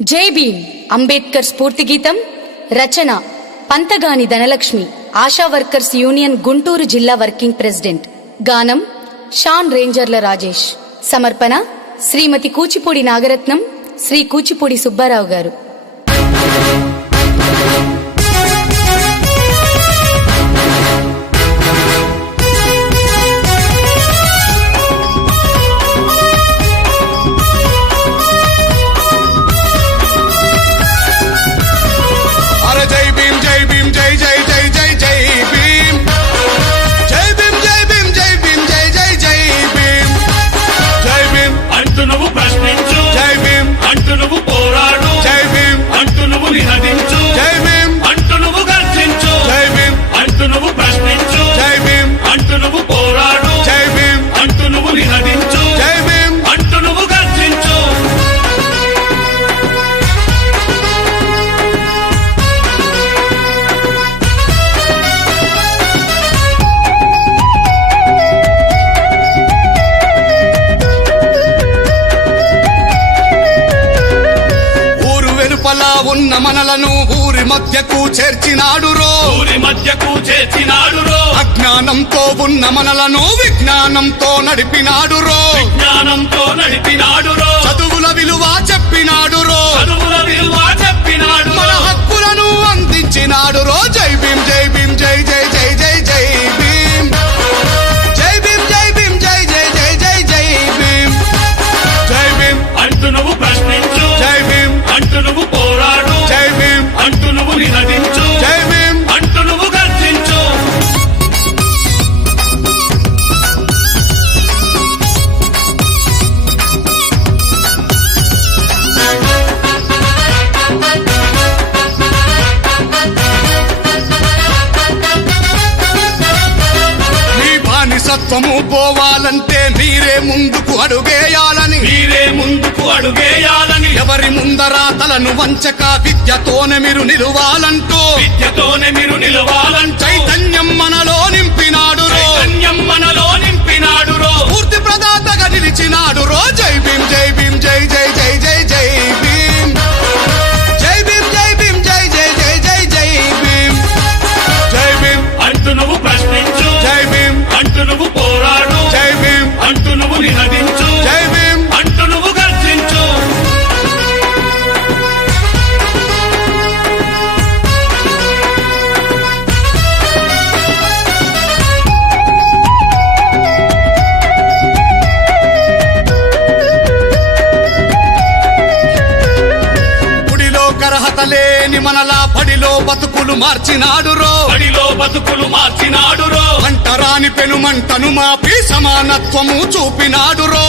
జై భీమ్ అంబేద్కర్ స్ఫూర్తి గీతం రచన పంతగాని ధనలక్ష్మి ఆశా వర్కర్స్ యూనియన్ గుంటూరు జిల్లా వర్కింగ్ ప్రెసిడెంట్. గానం షాన్ రేంజర్ల రాజేష్. సమర్పణ శ్రీమతి కూచిపూడి నాగరత్నం, శ్రీ కూచిపూడి సుబ్బారావు గారు. ఉన్న మనలను ఊరి మధ్యకు చేర్చినాడురో, అజ్ఞానంతో ఉన్న మనలను విజ్ఞానంతో నడిపినాడురో, చదువుల విలువ చెప్పినాడురో, మన హక్కులను అందించినాడురో. జై భీమ్ జై భీమ్ జై జై జై జై జై భీమ్, జై భీమ్ జై భీమ్ జై జై జై జై జై భీమ్. జై భీమ్ అంటూ నువ్వు ప్రశ్నించు, జై భీమ్ అంటూ నువ్వు పోరాడు, జై భీమ్ అంటూ నువ్వు నినదించు, జై భీమ్ అంటూ నువ్వు గర్జించు. సత్వము పోవాలంటే మీరే ముందుకు అడుగేయాలని, మీరే ముందుకు అడుగేయాలని, ఎవరి ముందర తలను వంచక విద్యతోనే మీరు నిలువాలంటూ, విద్యతోనే మీరు నిలవాలంటూ చైతన్యం మనలో నింపినాడు, చైతన్యం మనలో నింపినాడు, పూర్తి ప్రదాతగా నిలిచినాడు రో. జై భీమ్ జై భీమ్ జై జై జై జై జై భీమ్, జై భీమ్ జై భీమ్ జై జై జై జై జై భీమ్. జై భీమ్ అంటూ నువ్వు ప్రశ్నించు, జై భీమ్ అంటూ నువ్వు పోరాడు, జై భీమ్ అంటూ నువ్వు నినదించు, జై భీమ్ అంటూ నువ్వు గర్జించు. అర్హత లేని మనలా బడిలో బతుకులు మార్చినాడు రో, బడిలో బతుకులు మార్చినాడు రో, అంటరాని పెనుమంటను మాపి సమానత్వము చూపినాడు రో,